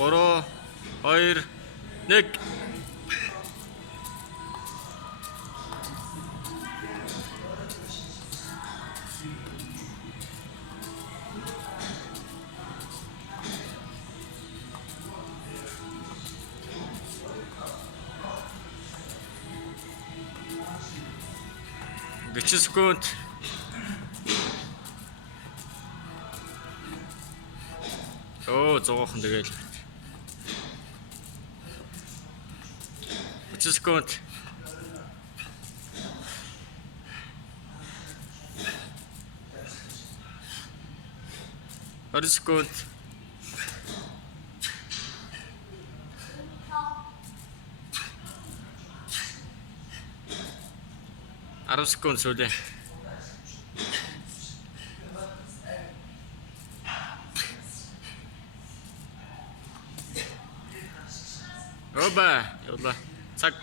3, 2, 1. Гэвч секунд. Оо 100хан тэгэл. 30 секунд. 20 секунд. 10 секунд сүүлээ. Оба, явлаа. Цаг.